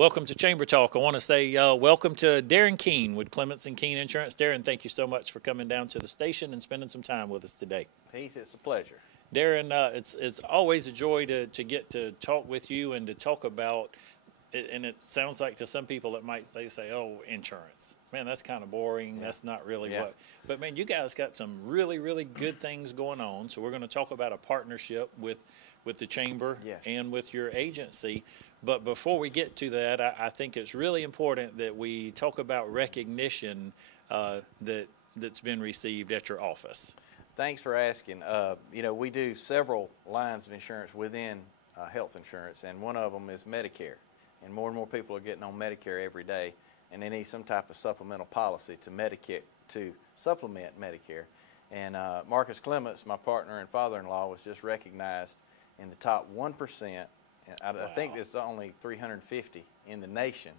Welcome to Chamber Talk. I want to say welcome to Darin Keene with Clements and Keene Insurance. Darin, thank you so much for coming down to the station and spending some time with us today. Heath, it's a pleasure. Darin, it's always a joy to get to talk with you and to talk about, and it sounds like to some people it might say, oh, insurance. Man, that's kind of boring. Yeah. That's not really what. But, man, you guys got some really, really good things going on. So we're going to talk about a partnership with the Chamber and with your agency. But before we get to that, I think it's really important that we talk about recognition that's been received at your office. Thanks for asking. You know, we do several lines of insurance within health insurance, and one of them is Medicare. And more people are getting on Medicare every day, and they need some type of supplemental policy to supplement Medicare. And Marcus Clements, my partner and father-in-law, was just recognized in the top 1%. I think there's only 350 in the nation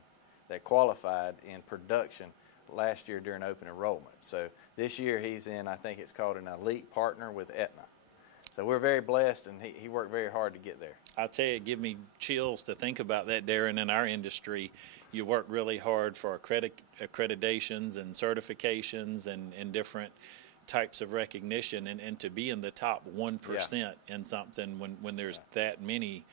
that qualified in production last year during open enrollment. So this year he's in, I think it's called an elite partner with Aetna. So we're very blessed, and he worked very hard to get there. I tell you, it gives me chills to think about that, Darin. In our industry, you work really hard for accreditations and certifications and different types of recognition, and to be in the top 1% in something when there's that many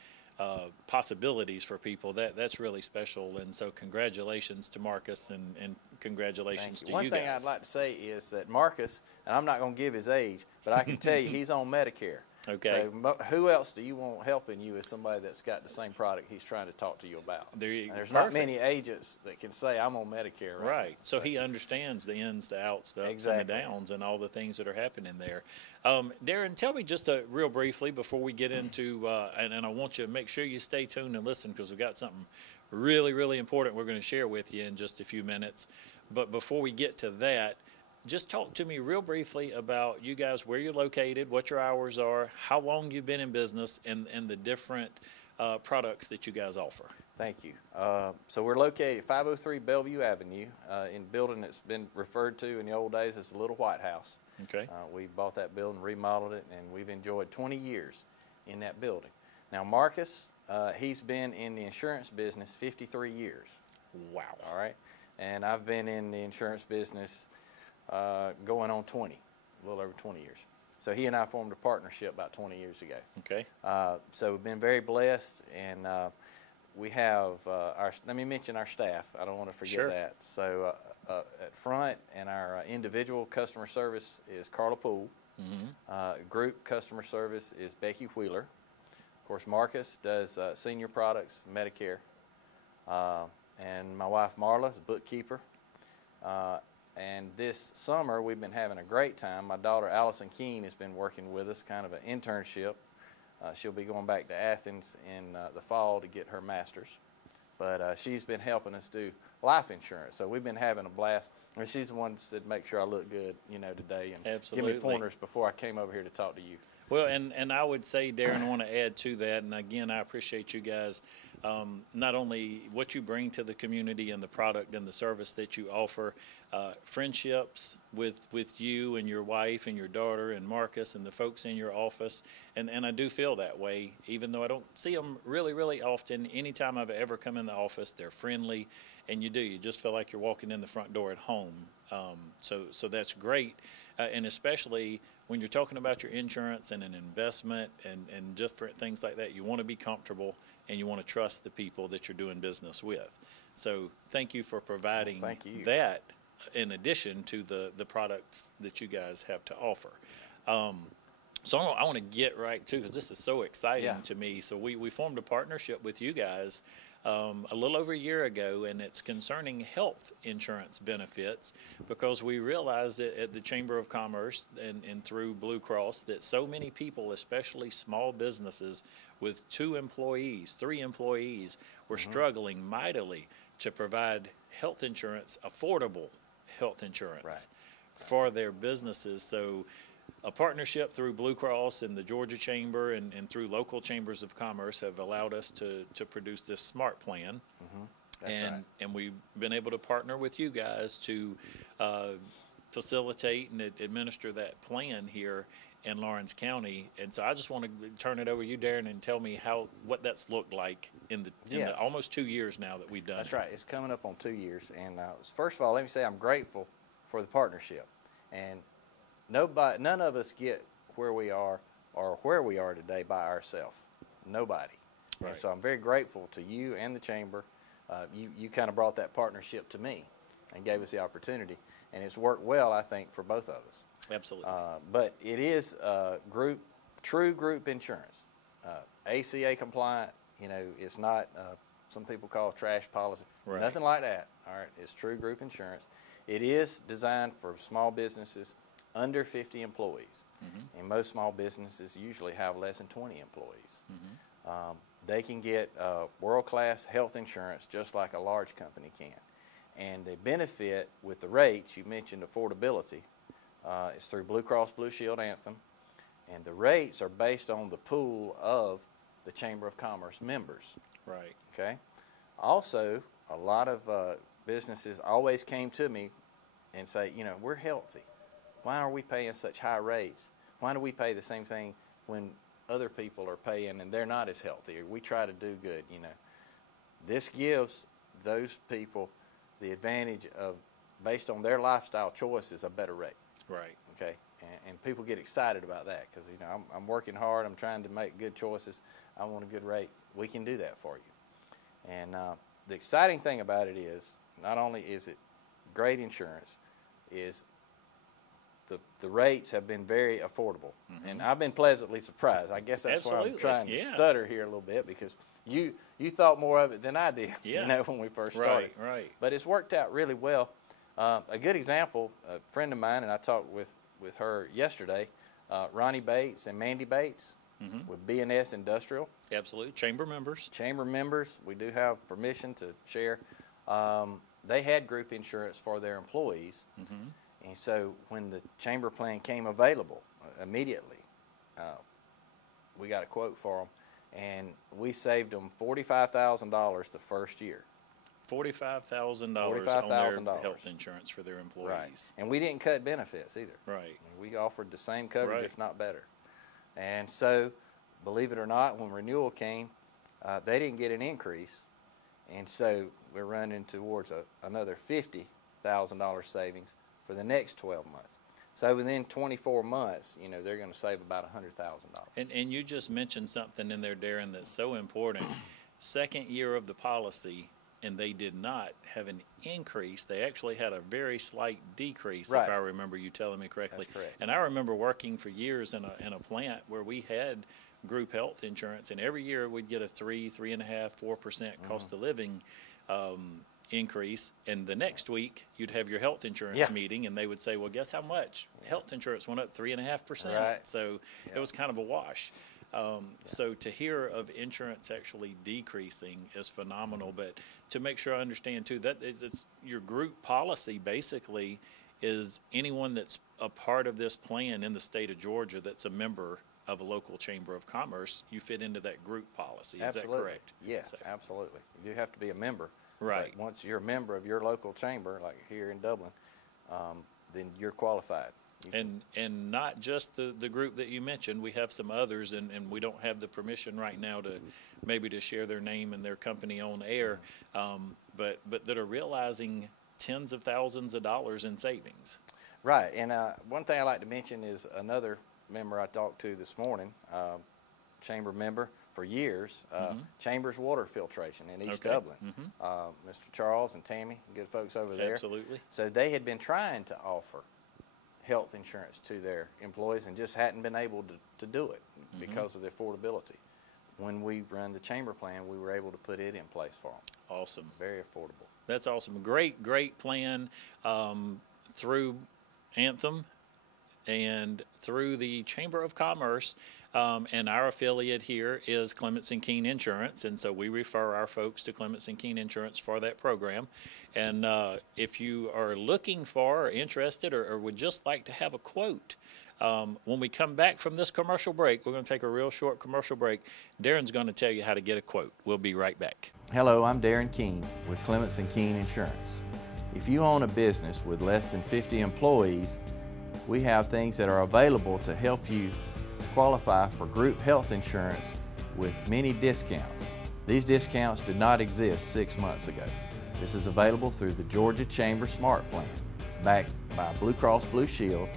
possibilities for people, that's really special. And so congratulations to Marcus, and congratulations to you guys. One thing I'd like to say is that Marcus, and I'm not going to give his age, but I can tell you he's on Medicare. Okay. So who else do you want helping you as somebody that's got the same product he's trying to talk to you about? There's not many agents that can say I'm on Medicare. Right. So he understands the ins, the outs, the ups and the downs, and all the things that are happening there. Darin, tell me just real briefly before we get into, and I want you to make sure you stay tuned and listen, because we've got something really, really important we're going to share with you in just a few minutes. But before we get to that, just talk to me real briefly about you guys, where you're located, what your hours are, how long you've been in business, and the different products that you guys offer. Thank you. So we're located at 503 Bellevue Avenue in a building that's been referred to in the old days as the Little White House. Okay. We bought that building, remodeled it, and we've enjoyed 20 years in that building. Now, Marcus, he's been in the insurance business 53 years. Wow. All right. And I've been in the insurance business going on 20, a little over 20 years. So he and I formed a partnership about 20 years ago. Okay. So we've been very blessed, and we have let me mention our staff. I don't want to forget that. So at front, and our individual customer service is Carla Poole. Group customer service is Becky Wheeler. Of course, Marcus does senior products, Medicare. And my wife Marla is a bookkeeper. And this summer, we've been having a great time. My daughter, Allison Keene, has been working with us, kind of an internship. She'll be going back to Athens in the fall to get her master's. But she's been helping us do life insurance. So we've been having a blast. And she's the one that said, make sure I look good, you know, today. And give me pointers before I came over here to talk to you. Well, and I would say, Darin, I want to add to that, and again, I appreciate you guys, not only what you bring to the community and the product and the service that you offer, friendships with you and your wife and your daughter and Marcus and the folks in your office, and I do feel that way, even though I don't see them really, really often. Anytime I've ever come in the office, they're friendly, and you just feel like you're walking in the front door at home. So that's great, and especially when you're talking about your insurance and an investment and different things like that, you want to be comfortable and you want to trust the people that you're doing business with. So thank you for providing that in addition to the products that you guys have to offer. So I want to get right to, because this is so exciting to me. So we formed a partnership with you guys a little over a year ago, and it's concerning health insurance benefits, because we realized that at the Chamber of Commerce and through Blue Cross that so many people, especially small businesses with 2 employees, 3 employees, were struggling mightily to provide health insurance, affordable health insurance for their businesses. So a partnership through Blue Cross and the Georgia Chamber and through local chambers of commerce have allowed us to produce this SMART plan. And we've been able to partner with you guys to facilitate and administer that plan here in Lawrence County. And so I just want to turn it over to you, Darin, and tell me what that's looked like in the almost 2 years now that we've done That's it. right. It's coming up on 2 years. And first of all, let me say I'm grateful for the partnership. And none of us get where we are today by ourselves. Nobody. Right. And so I'm very grateful to you and the Chamber. You kind of brought that partnership to me and gave us the opportunity. And it's worked well, I think, for both of us. Absolutely. But it is true group insurance. ACA compliant, it's not some people call trash policy. Right. Nothing like that. All right, it's true group insurance. It is designed for small businesses under 50 employees. Mm-hmm. And most small businesses usually have less than 20 employees. Mm-hmm. They can get world-class health insurance just like a large company can. And they benefit with the rates. You mentioned affordability. It's through Blue Cross Blue Shield Anthem. And the rates are based on the pool of the Chamber of Commerce members. Right. Okay. Also, a lot of businesses always came to me and say, we're healthy. Why are we paying such high rates? Why do we pay the same thing when other people are paying and they're not as healthy? We try to do good, This gives those people the advantage of, based on their lifestyle choices, a better rate. Right. Okay. And people get excited about that because, I'm working hard. I'm trying to make good choices. I want a good rate. We can do that for you. And the exciting thing about it is, not only is it great insurance, is the rates have been very affordable. Mm-hmm. And I've been pleasantly surprised. I guess that's why I'm trying to stutter here a little bit, because you thought more of it than I did, when we first started. Right. But it's worked out really well. A good example, a friend of mine, and I talked with her yesterday, Ronnie Bates and Mandy Bates, mm-hmm. with B&S Industrial. Absolutely. Chamber members. Chamber members. We do have permission to share. They had group insurance for their employees. Mm-hmm. And so when the chamber plan came available immediately, we got a quote for them, and we saved them $45,000 the first year. $45,000 on their health insurance for their employees. Right. And we didn't cut benefits either. Right. We offered the same coverage, if not better. And so, believe it or not, when renewal came, they didn't get an increase. And so we're running towards another $50,000 savings for the next 12 months. So within 24 months, they're going to save about $100,000. And you just mentioned something in there, Darin, that's so important. Second year of the policy, and they did not have an increase. They actually had a very slight decrease, if I remember you telling me correctly. That's correct. And I remember working for years in a plant where we had group health insurance, and every year we'd get a 3.5%, 4% cost of living increase. And the next week you'd have your health insurance meeting, and they would say, well, guess how much? Health insurance went up 3.5%. Right. So it was kind of a wash. So to hear of insurance actually decreasing is phenomenal. But to make sure I understand too, that it's your group policy basically is anyone that's a part of this plan in the state of Georgia that's a member of a local chamber of commerce, you fit into that group policy. Is that correct? Yes, absolutely. You do have to be a member. Right. But once you're a member of your local chamber, like here in Dublin, then you're qualified. And not just the group that you mentioned. We have some others, and we don't have the permission right now to share their name and their company on air, but that are realizing tens of thousands of dollars in savings. Right. And one thing I like to mention is another member I talked to this morning, chamber member for years, Chambers Water Filtration in East Dublin. Mr. Charles and Tammy, good folks over there. Absolutely. So they had been trying to offer health insurance to their employees and just hadn't been able to do it because of the affordability. When we run the chamber plan, we were able to put it in place for them. Awesome. Very affordable. That's awesome. Great plan through Anthem and through the Chamber of Commerce. And our affiliate here is Clements & Keene Insurance, and so we refer our folks to Clements & Keene Insurance for that program. And if you are looking for or interested or would just like to have a quote, when we come back from this commercial break, we're going to take a real short commercial break. Darin's going to tell you how to get a quote. We'll be right back. Hello, I'm Darin Keene with Clements & Keene Insurance. If you own a business with less than 50 employees, we have things that are available to help you qualify for group health insurance with many discounts. These discounts did not exist 6 months ago. This is available through the Georgia Chamber Smart Plan. It's backed by Blue Cross Blue Shield.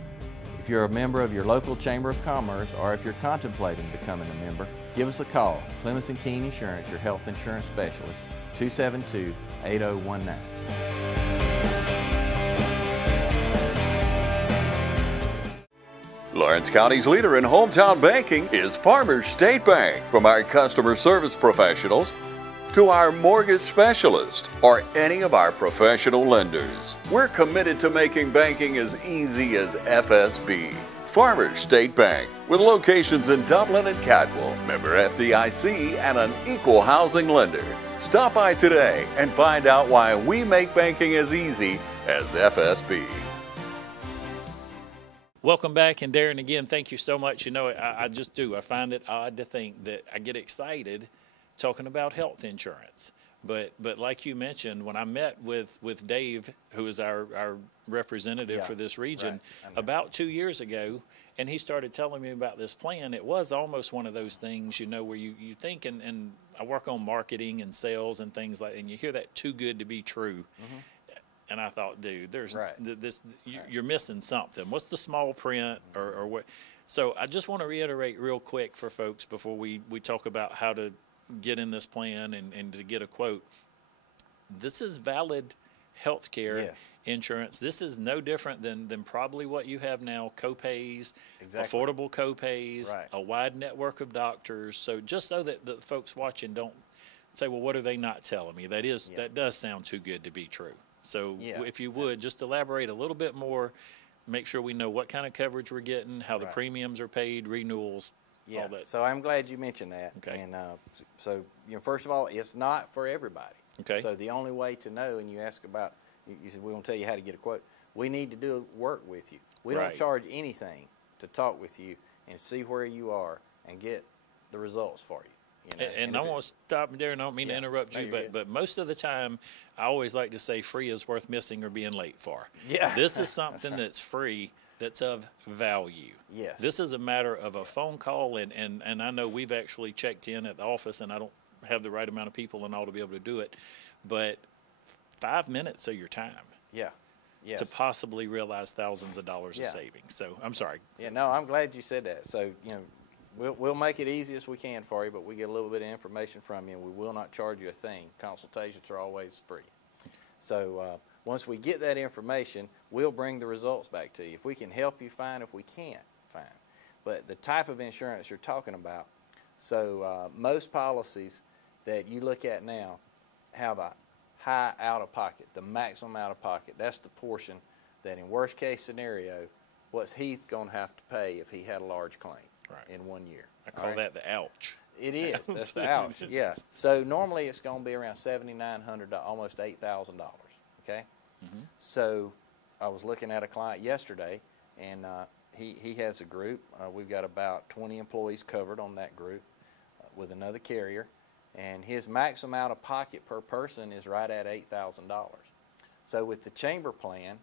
If you're a member of your local Chamber of Commerce or if you're contemplating becoming a member, give us a call. Clemens & Keene Insurance, your health insurance specialist, 272-8019. Lawrence County's leader in hometown banking is Farmers State Bank. From our customer service professionals to our mortgage specialist or any of our professional lenders, we're committed to making banking as easy as FSB. Farmers State Bank, with locations in Dublin and Cadwell, member FDIC, and an equal housing lender. Stop by today and find out why we make banking as easy as FSB. Welcome back, and Darin, again, thank you so much. You know, I just do. I find it odd to think that I get excited talking about health insurance. But like you mentioned, when I met with Dave, who is our representative for this region, about 2 years ago, and he started telling me about this plan, it was almost one of those things, you know, where you think, and I work on marketing and sales and things like, and you hear that too good to be true. And I thought, dude, there's you're missing something. What's the small print or what? So I just want to reiterate real quick for folks before we talk about how to get in this plan and to get a quote. This is valid health care insurance. This is no different than probably what you have now, co-pays, affordable co-pays, a wide network of doctors. So just so that the folks watching don't say, well, what are they not telling me? That does sound too good to be true. So if you would, just elaborate a little bit more, make sure we know what kind of coverage we're getting, how the premiums are paid, renewals, all that. So I'm glad you mentioned that. And so, you know, first of all, it's not for everybody. So the only way to know, and you ask about, you said we're going to tell you how to get a quote. We need to do work with you. We don't charge anything to talk with you and see where you are and get the results for you. You know, and I want to stop there, and I don't mean to interrupt you, but most of the time, I always like to say free is worth missing or being late for. This is something that's free, that's of value. This is a matter of a phone call, and I know we've actually checked in at the office, and I don't have the right amount of people and all to be able to do it, but 5 minutes of your time to possibly realize thousands of dollars of savings. So I'm sorry. No, I'm glad you said that. So, you know, we'll make it easy as we can for you, but we get a little bit of information from you, and we will not charge you a thing. Consultations are always free. So once we get that information, we'll bring the results back to you. If we can help you, fine. If we can't, fine. But the type of insurance you're talking about, so most policies that you look at now have a high out-of-pocket, the maximum out-of-pocket. That's the portion that in worst-case scenario, what's Heath going to have to pay if he had a large claim in 1 year? I call that the ouch. It is. That's the ouch. So normally it's going to be around $7,900, almost $8,000. Okay. So I was looking at a client yesterday, and he has a group. We've got about 20 employees covered on that group with another carrier, and his maximum out of pocket per person is right at $8,000. So with the chamber plan,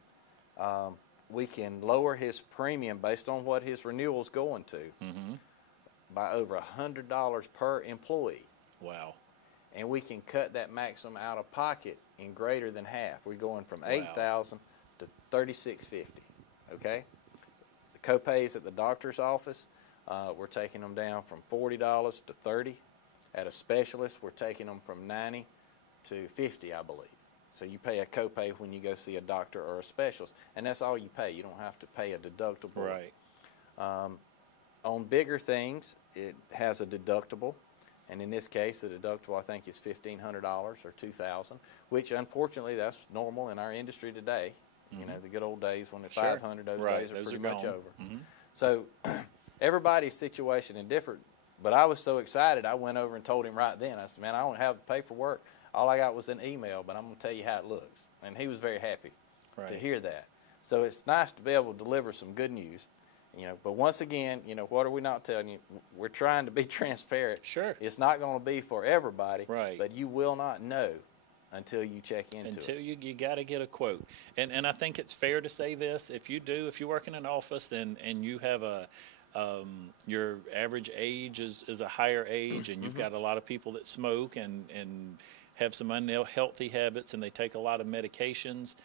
we can lower his premium based on what his renewal is going to by over $100 per employee. Wow. And we can cut that maximum out of pocket in greater than half. We're going from $8,000 to $3,650. Okay. The copays at the doctor's office, we're taking them down from $40 to $30. At a specialist, we're taking them from $90 to $50, I believe. So you pay a copay when you go see a doctor or a specialist, and that's all you pay. You don't have to pay a deductible. On bigger things, it has a deductible, and in this case, the deductible I think is $1,500 or $2,000, which unfortunately that's normal in our industry today. You know, the good old days when it's 500, those days are pretty much over. So everybody's situation is different, but I was so excited, I went over and told him right then. I said, man, I don't have the paperwork. All I got was an email, but I'm going to tell you how it looks. And he was very happy to hear that. So it's nice to be able to deliver some good news. You know, but once again, you know, what are we not telling you? We're trying to be transparent. It's not going to be for everybody, but you will not know until you check into until it. you got to get a quote. And I think it's fair to say this: if you work in an office and you have your average age is a higher age, and you've got a lot of people that smoke and have some unhealthy habits, and they take a lot of medications,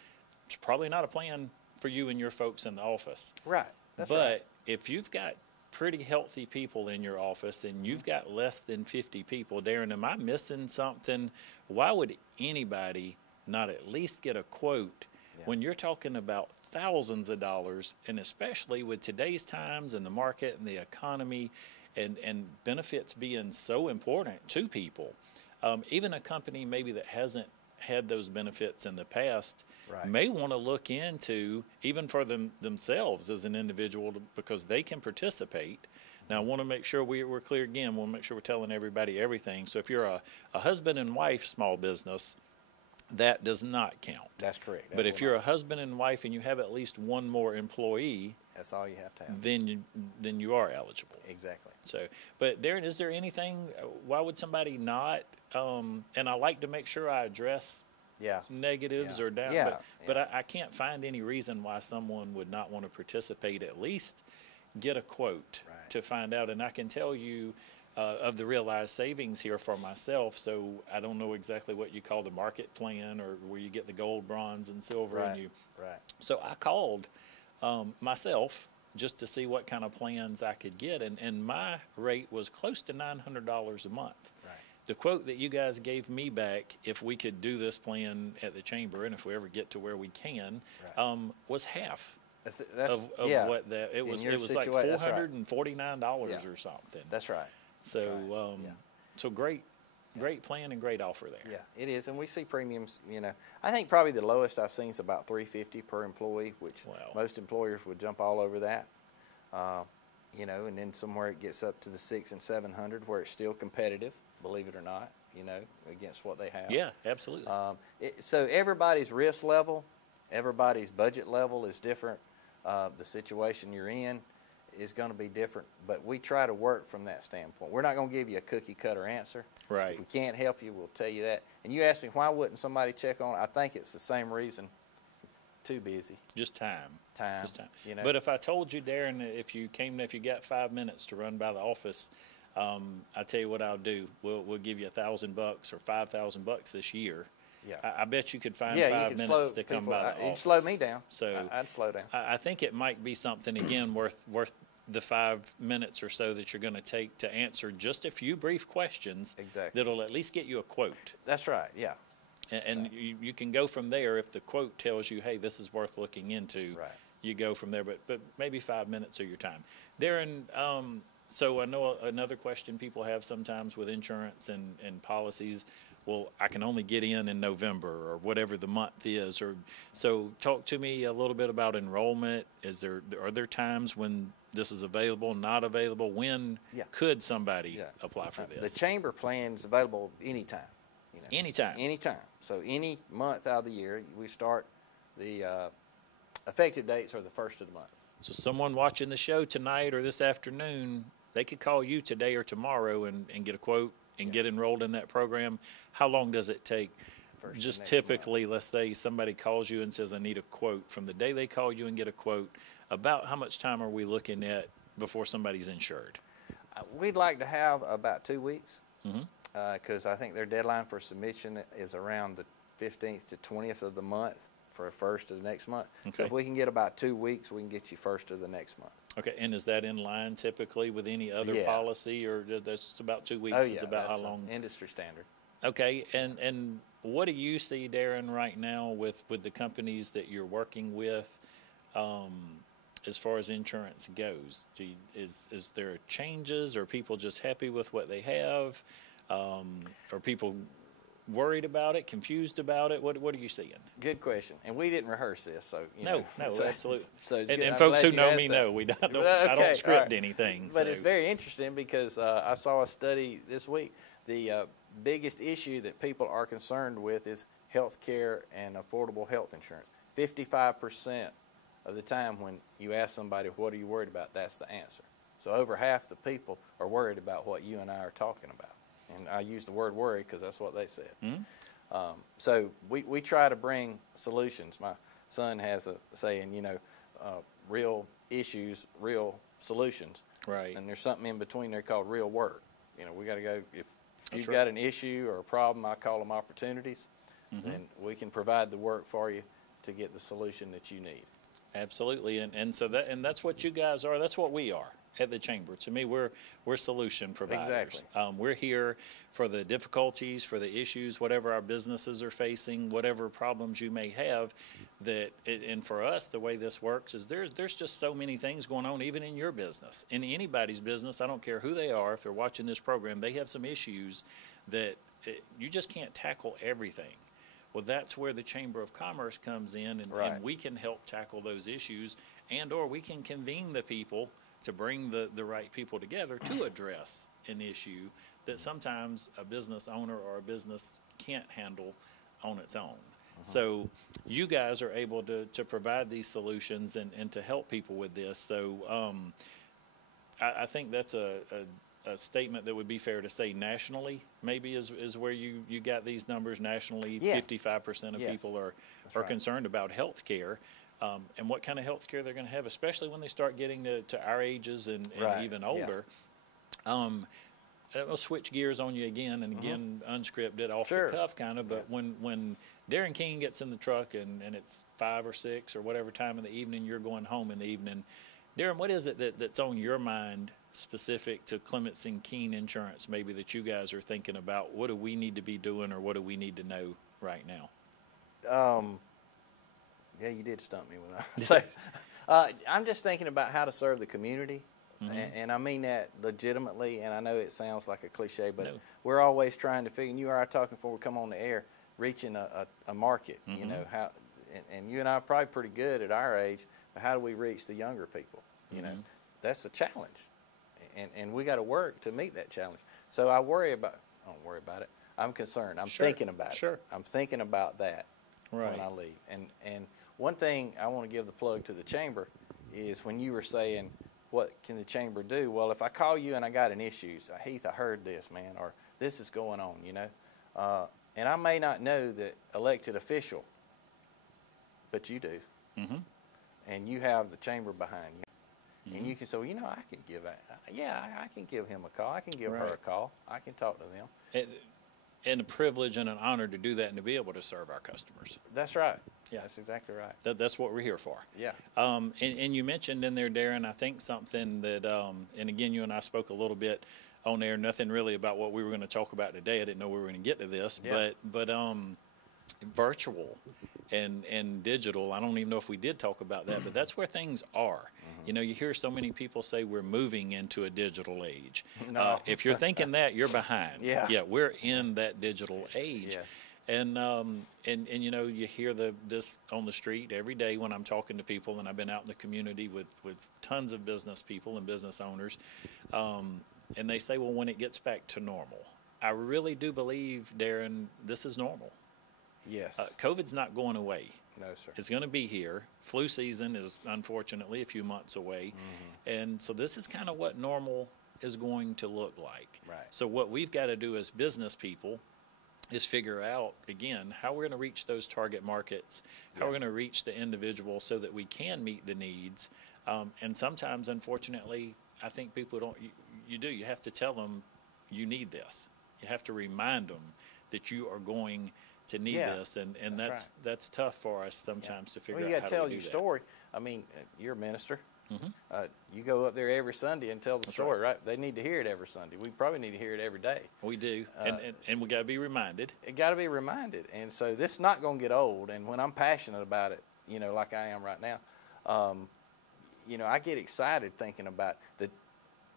it's probably not a plan for you and your folks in the office. Right. That's but right. if you've got pretty healthy people in your office and you've got less than 50 people, Darin, am I missing something? Why would anybody not at least get a quote when you're talking about thousands of dollars, and especially with today's times and the market and the economy and benefits being so important to people? Even a company maybe that hasn't had those benefits in the past may want to look into, even for themselves as an individual, because they can participate. Now, I want to make sure we're clear again. We'll make sure we're telling everybody everything. So if you're a husband and wife small business, that does not count. That's correct. But if you're a husband and wife and you have at least one more employee, that's all you have to have. Then you are eligible. Exactly. So, but Darin, is there anything? Why would somebody not? And I like to make sure I address negatives or down. But I can't find any reason why someone would not want to participate. At least get a quote to find out. And I can tell you of the realized savings here for myself. So I don't know exactly what you call the market plan, or where you get the gold, bronze, and silver. And you. So I called myself just to see what kind of plans I could get, and my rate was close to $900 a month. The quote that you guys gave me back, if we could do this plan at the chamber, and if we ever get to where we can, was half that's of what that it was. It was like $449 or something. That's right. So so great plan and great offer there. Yeah, it is, and we see premiums. I think probably the lowest I've seen is about $350 per employee, which most employers would jump all over that. And then somewhere it gets up to the $600 and $700, where it's still competitive, believe it or not. Against what they have. Yeah, absolutely. So everybody's risk level, everybody's budget level is different. The situation you're in is going to be different, but we try to work from that standpoint. We're not going to give you a cookie cutter answer. Right. If we can't help you, we'll tell you that. And you asked me why wouldn't somebody check on it. I think it's the same reason. Too busy. Just time. Just time. But if I told you, Darin, if you got 5 minutes to run by the office, I tell you what I'll do. We'll give you $1,000 or $5,000 this year. Yeah. I bet you could find 5 minutes to come by the office. You'd slow me down. So I'd slow down. I think it might be something, again, worth the 5 minutes or so that you're going to take to answer just a few brief questions. Exactly. That'll at least get you a quote. That's right. Yeah. And you can go from there. If the quote tells you, hey, this is worth looking into, you go from there. But maybe 5 minutes of your time. Darin, so I know another question people have sometimes with insurance and policies. Well, I can only get in November or whatever the month is. So talk to me a little bit about enrollment. Are there times when this is available, not available? When could somebody apply for this? The chamber plan is available anytime. Anytime. Anytime. So any month out of the year, we start the effective dates are the first of the month. So someone watching the show tonight or this afternoon, they could call you today or tomorrow and get a quote and get enrolled in that program. How long does it take? Just typically, let's say somebody calls you and says, I need a quote. From the day they call you and get a quote, about how much time are we looking at before somebody's insured? We'd like to have about 2 weeks, because I think their deadline for submission is around the 15th to 20th of the month for first of the next month. Okay. So if we can get about 2 weeks, we can get you first of the next month. Okay, and is that in line typically with any other policy, or that's about 2 weeks? Oh, yeah, is about that's how long? Industry standard. Okay, and what do you see, Darin, right now with the companies that you're working with, as far as insurance goes? Is there changes? Are people just happy with what they have? Are people worried about it, confused about it? What are you seeing? Good question. And we didn't rehearse this, so No, absolutely. So and folks who know me know I don't script anything. But it's very interesting because I saw a study this week. The biggest issue that people are concerned with is health care and affordable health insurance. 55% of the time when you ask somebody, what are you worried about, that's the answer. So over half the people are worried about what you and I are talking about. And I use the word worry because that's what they said. So we try to bring solutions. My son has a saying, you know, real issues, real solutions. Right. And there's something in between there called real work. You know, we got to go, if you've right. got an issue or a problem, I call them opportunities, then we can provide the work for you to get the solution that you need. Absolutely, and so that's what you guys are. That's what we are at the Chamber. To me, we're solution providers. Exactly. We're here for the difficulties, for the issues, whatever our businesses are facing, whatever problems you may have. And for us, the way this works is there's just so many things going on, even in your business, in anybody's business. I don't care who they are. If they're watching this program, they have some issues that you just can't tackle everything. Well, that's where the Chamber of Commerce comes in, and we can help tackle those issues, and or we can convene the people to bring the right people together to address an issue that sometimes a business owner or a business can't handle on its own. So you guys are able to provide these solutions and to help people with this. So I think that's a statement that would be fair to say nationally, maybe is where you got these numbers nationally. 55% of people are concerned about health care. And what kind of health care they're going to have, especially when they start getting to our ages and even older. I'll switch gears on you again, and again, unscripted, off the cuff kind of, but when Darin King gets in the truck and it's 5 or 6 or whatever time in the evening you're going home in the evening, Darin, what is it that's on your mind specific to Clements & Keene Insurance maybe that you guys are thinking about? What do we need to be doing, or what do we need to know right now? Yeah, you did stump me when I say. I'm just thinking about how to serve the community, and I mean that legitimately. And I know it sounds like a cliche, but we're always trying to figure. And you and I are talking before we come on the air, reaching a market. You know how, and you and I are probably pretty good at our age. But how do we reach the younger people? You know, that's a challenge, and we got to work to meet that challenge. So I don't worry about it. I'm concerned. I'm thinking about it. I'm thinking about that when I leave. And one thing I want to give the plug to the Chamber is when you were saying, what can the Chamber do? Well, if I call you and I got an issue, say, Heath, I heard this, man, or this is going on, you know. And I may not know the elected official, but you do. And you have the Chamber behind you. And you can say, well, you know, I can give him a call. I can give her a call. I can talk to them. And a privilege and an honor to do that and to be able to serve our customers. That's right. Yeah, that's exactly right. That's what we're here for. Yeah. And you mentioned in there, Darin, I think something that, and again, you and I spoke a little bit on there, nothing really about what we were going to talk about today. I didn't know we were going to get to this, but virtual and digital, I don't even know if we did talk about that, but that's where things are. You know, you hear so many people say we're moving into a digital age. No. If you're thinking that, you're behind. Yeah, we're in that digital age. And you know, you hear this on the street every day when I'm talking to people, and I've been out in the community with tons of business people and business owners, and they say, well, when it gets back to normal. I really do believe, Darin, this is normal. Yes. COVID's not going away. No, sir. It's going to be here. Flu season is unfortunately a few months away. And so this is kind of what normal is going to look like. Right. So what we've got to do as business people is figure out, again, how we're going to reach those target markets, how we're going to reach the individual so that we can meet the needs. And sometimes, unfortunately, I think people don't, you have to tell them you need this. You have to remind them that you are going to need this, and that's tough for us sometimes to figure out how to do that. Well, you got to tell your story. I mean, you're a minister. You go up there every Sunday and tell the story, right? They need to hear it every Sunday. We probably need to hear it every day. We do, and we got to be reminded. It got to be reminded, and so this is not going to get old. And when I'm passionate about it, you know, like I am right now, you know, I get excited thinking about the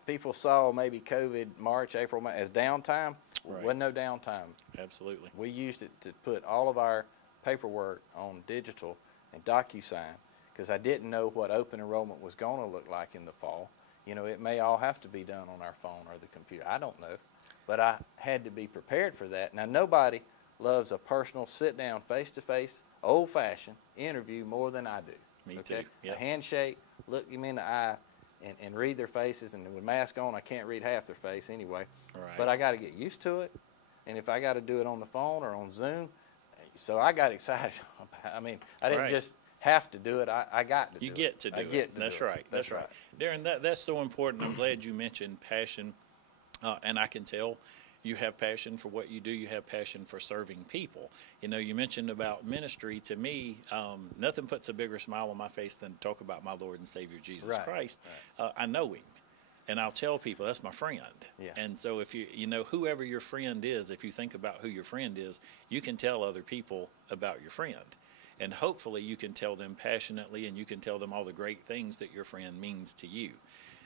people saw maybe COVID, March, April, May, as downtime. Wasn't no downtime. Absolutely. We used it to put all of our paperwork on digital and DocuSign because I didn't know what open enrollment was going to look like in the fall. You know, it may all have to be done on our phone or the computer. I don't know. But I had to be prepared for that. Now, nobody loves a personal sit-down, face-to-face, old-fashioned interview more than I do. Me too. Yep. A handshake, look them in the eye, and read their faces. And with mask on, I can't read half their face anyway. Right. But I got to get used to it. And if I got to do it on the phone or on Zoom, So I got excited. I mean, I didn't just have to do it. I got to do it. You get to do it. That's right. That's right. Darin, that's so important. I'm glad you mentioned passion, and I can tell you have passion for what you do. You have passion for serving people. You know, you mentioned about ministry. To me, nothing puts a bigger smile on my face than to talk about my Lord and Savior Jesus Christ. I know him, and I'll tell people that's my friend. Yeah. And so if you know, whoever your friend is, if you think about who your friend is, you can tell other people about your friend. And hopefully you can tell them passionately, and you can tell them all the great things that your friend means to you.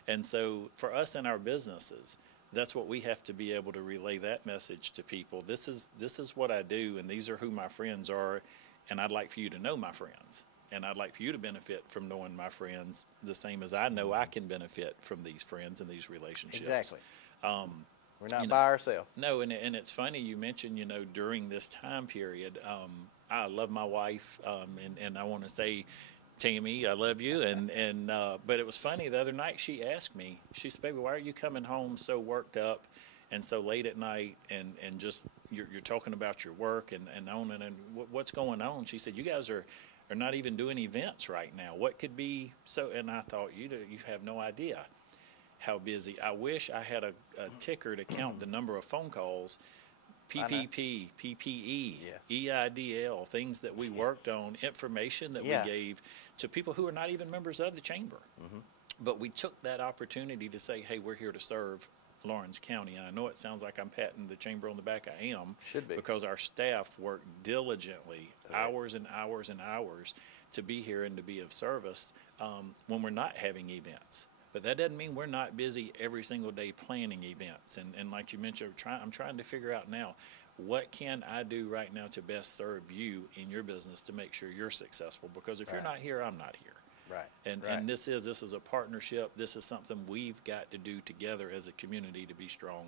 And so for us in our businesses, that's what we have to be able to relay that message to people. This is what I do, and these are who my friends are, and I'd like for you to know my friends. And I'd like for you to benefit from knowing my friends the same as I know I can benefit from these friends and these relationships. Exactly. We're not by ourselves. No, and it's funny you mentioned, you know, during this time period, I love my wife, and I want to say, Tammy, I love you. But it was funny, the other night she asked me, she said, baby, why are you coming home so worked up and so late at night, and just you're talking about your work and what's going on? She said, you guys are not even doing events right now. What could be so? And I thought, you have no idea how busy. I wish I had a ticker to count the number of phone calls, PPP, PPE, EIDL, things that we worked on, information that we gave to people who are not even members of the chamber. But we took that opportunity to say, hey, we're here to serve Lawrence County. And I know it sounds like I'm patting the chamber on the back. I am. Should be. Because our staff work diligently, hours and hours and hours, to be here and to be of service when we're not having events. But that doesn't mean we're not busy every single day planning events. And like you mentioned, I'm trying to figure out now, what can I do right now to best serve you in your business to make sure you're successful? Because if you're not here, I'm not here. And this is a partnership. This is something we've got to do together as a community to be strong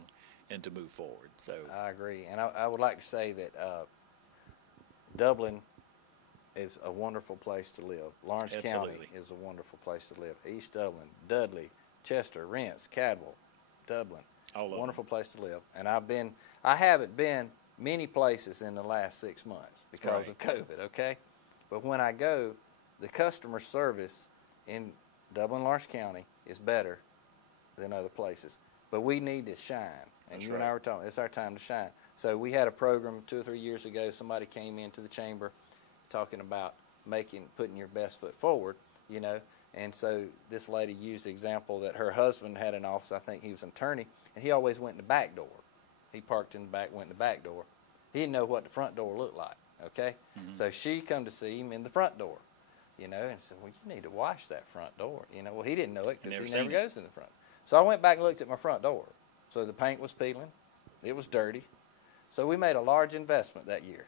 and to move forward. So I agree. And I would like to say that Dublin is a wonderful place to live. Lawrence County is a wonderful place to live. East Dublin, Dudley, Chester, Rents, Cadwell, Dublin. Wonderful place to live. And I haven't been many places in the last 6 months because of COVID, okay? But when I go, the customer service in Dublin, Lawrence County is better than other places. But we need to shine. And you and I were talking, it's our time to shine. So we had a program 2 or 3 years ago. Somebody came into the chamber talking about putting your best foot forward, you know. And so this lady used the example that her husband had an office. I think he was an attorney, and he always went in the back door. He parked in the back, went in the back door. He didn't know what the front door looked like, okay? So she come to see him in the front door, you know, and said, well, you need to wash that front door. You know, well, he didn't know it because he never goes in the front. So I went back and looked at my front door. So the paint was peeling. It was dirty. So we made a large investment that year,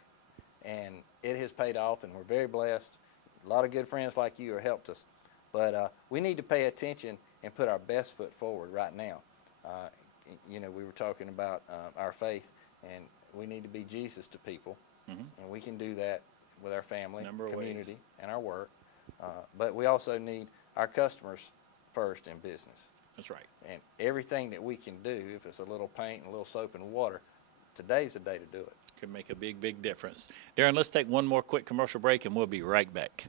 and it has paid off, and we're very blessed. A lot of good friends like you have helped us. But we need to pay attention and put our best foot forward right now. You know, we were talking about our faith, and we need to be Jesus to people, and we can do that with our family, community, and our work. But we also need our customers first in business. That's right. And everything that we can do, if it's a little paint and a little soap and water, today's the day to do it. Could make a big, big difference. Darin, let's take one more quick commercial break, and we'll be right back.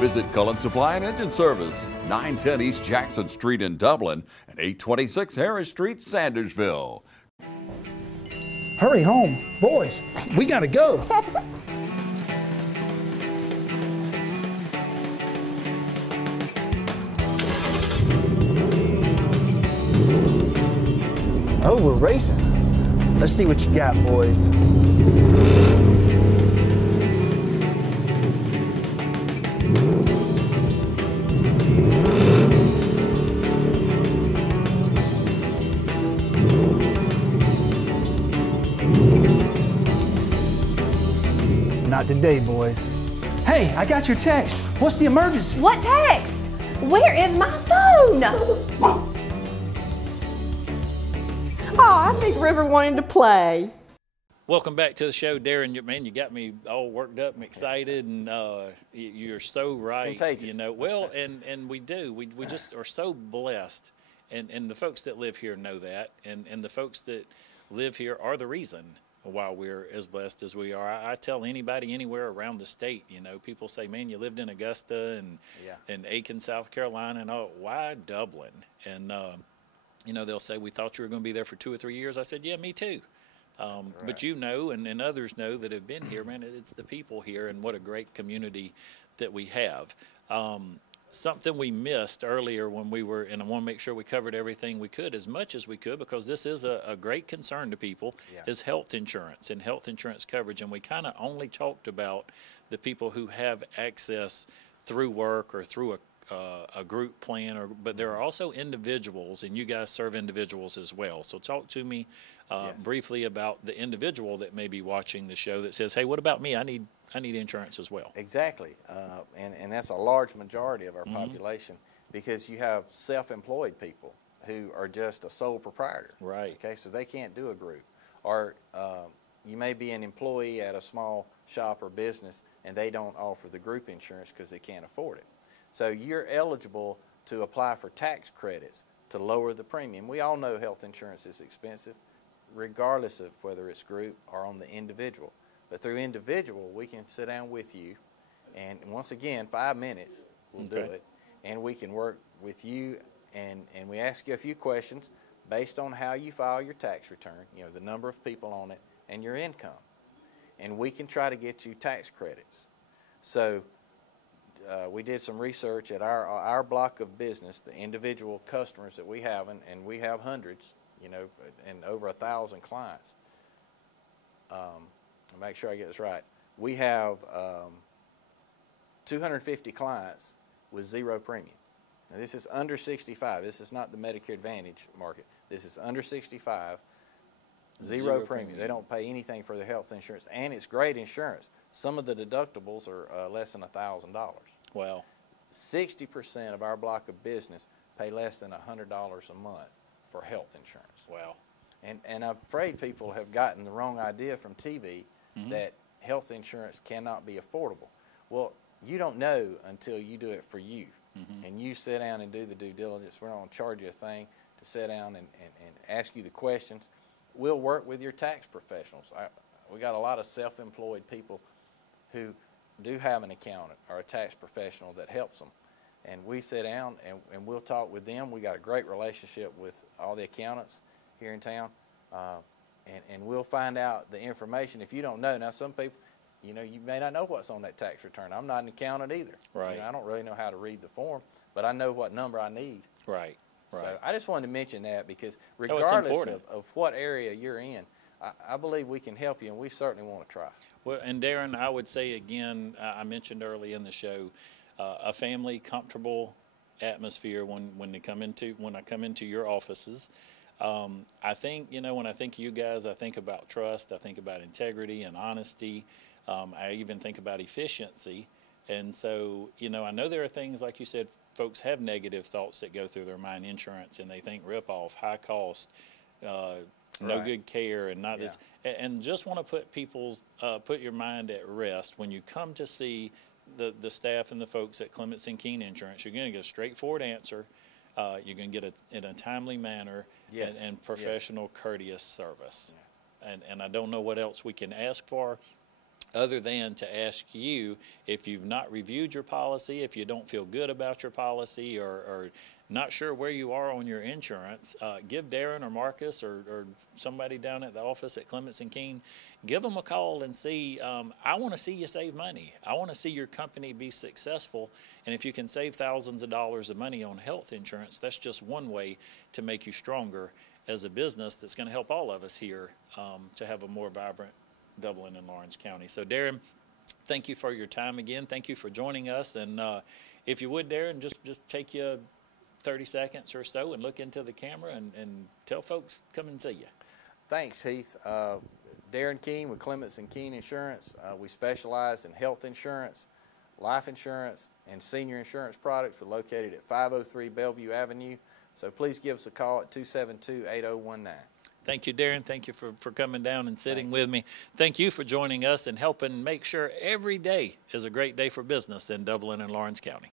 Visit Cullen Supply and Engine Service, 910 East Jackson Street in Dublin and 826 Harris Street, Sandersville. Hurry home. Boys, we gotta go. Oh, we're racing. Let's see what you got, boys. Not today, boys. Hey, I got your text. What's the emergency? What text? Where is my phone? Oh, I think River wanted to play. Welcome back to the show, Darin. Man, you got me all worked up and excited, and you're so right. It's contagious. You know, well, and we do. We just are so blessed, and the folks that live here know that, and the folks that live here are the reason why we're as blessed as we are. I tell anybody anywhere around the state, you know, people say, man, you lived in Augusta and Aiken, South Carolina, and oh, why Dublin? And you know, they'll say, we thought you were going to be there for 2 or 3 years. I said, yeah, me too. But you know, and others know that have been here, man, it's the people here, and what a great community that we have. Something we missed earlier when we were, and I want to make sure we covered everything we could, as much as we could, because this is a great concern to people, is health insurance and health insurance coverage. And we kind of only talked about the people who have access through work or through a group plan, but there are also individuals, and you guys serve individuals as well. So talk to me briefly about the individual that may be watching the show that says, hey, what about me? I need insurance as well. Exactly, and that's a large majority of our population, because you have self-employed people who are just a sole proprietor. Right. Okay, so they can't do a group. Or you may be an employee at a small shop or business, and they don't offer the group insurance because they can't afford it. So you're eligible to apply for tax credits to lower the premium. We all know health insurance is expensive, regardless of whether it's group or on the individual. But through individual, we can sit down with you, and once again, 5 minutes, we'll do it, and we can work with you, and we ask you a few questions based on how you file your tax return, you know, the number of people on it, and your income. And we can try to get you tax credits. So we did some research at our block of business, the individual customers that we have, and we have hundreds, you know, and over 1,000 clients. I'll make sure I get this right. We have 250 clients with 0 premium. Now, this is under 65. This is not the Medicare Advantage market. This is under 65, zero premium. They don't pay anything for their health insurance, and it's great insurance. Some of the deductibles are less than $1,000. Wow. 60% of our block of business pay less than $100 a month for health insurance. Wow. And I'm afraid people have gotten the wrong idea from TV that health insurance cannot be affordable. Well, you don't know until you do it for you. And you sit down and do the due diligence. We're not going to charge you a thing to sit down and ask you the questions. We'll work with your tax professionals. We got a lot of self-employed people who do have an accountant or a tax professional that helps them. And we sit down and we'll talk with them. We got a great relationship with all the accountants here in town. And we'll find out the information. If you don't know, now some people, you know, you may not know what's on that tax return. I'm not an accountant either. Right. You know, I don't really know how to read the form, but I know what number I need. Right. Right. So I just wanted to mention that, because regardless of what area you're in, I believe we can help you, and we certainly want to try. Well, and Darin, I would say again, I mentioned early in the show, a family comfortable atmosphere when I come into your offices. I think, you know, when I think of you guys, I think about trust, I think about integrity and honesty. I even think about efficiency. And so, you know, I know there are things, like you said, folks have negative thoughts that go through their mind. Insurance, and they think rip-off, high cost, no good care, and not this. And just want to put your mind at rest. When you come to see the staff and the folks at Clements and Keene Insurance, you're going to get a straightforward answer. You're going to get it in a timely manner, and professional, courteous service. And I don't know what else we can ask for, other than to ask you, if you've not reviewed your policy, if you don't feel good about your policy, or not sure where you are on your insurance, give Darin or Marcus or somebody down at the office at Clements and Keene, give them a call and see. I want to see you save money. I want to see your company be successful. And if you can save thousands of dollars of money on health insurance, that's just one way to make you stronger as a business that's going to help all of us here to have a more vibrant Dublin and Lawrence County. So Darin, thank you for your time again. Thank you for joining us. And if you would, Darin, just take you 30 seconds or so and look into the camera and tell folks, come and see you. Thanks, Heath. Darin Keene with Clements and Keene Insurance. We specialize in health insurance, life insurance, and senior insurance products. We're located at 503 Bellevue Avenue. So please give us a call at 272-8019. Thank you, Darin. Thank you for coming down and sitting with me. Thank you for joining us and helping make sure every day is a great day for business in Dublin and Lawrence County.